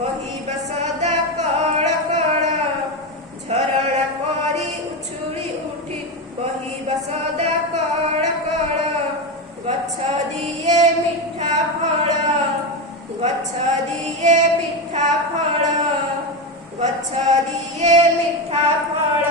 ବହିବା ସଦା କଳ କଳ ଝରଣା ପରି ଉଛୁଳି ଉଠି ବହିବା ସଦା କଳ କଳ ଗଛ ଦିଏ ମିଠା ଫଳ ଗଛ ଦିଏ ମିଠା ଫଳ ଗଛ ଦିଏ ମିଠା ଫଳ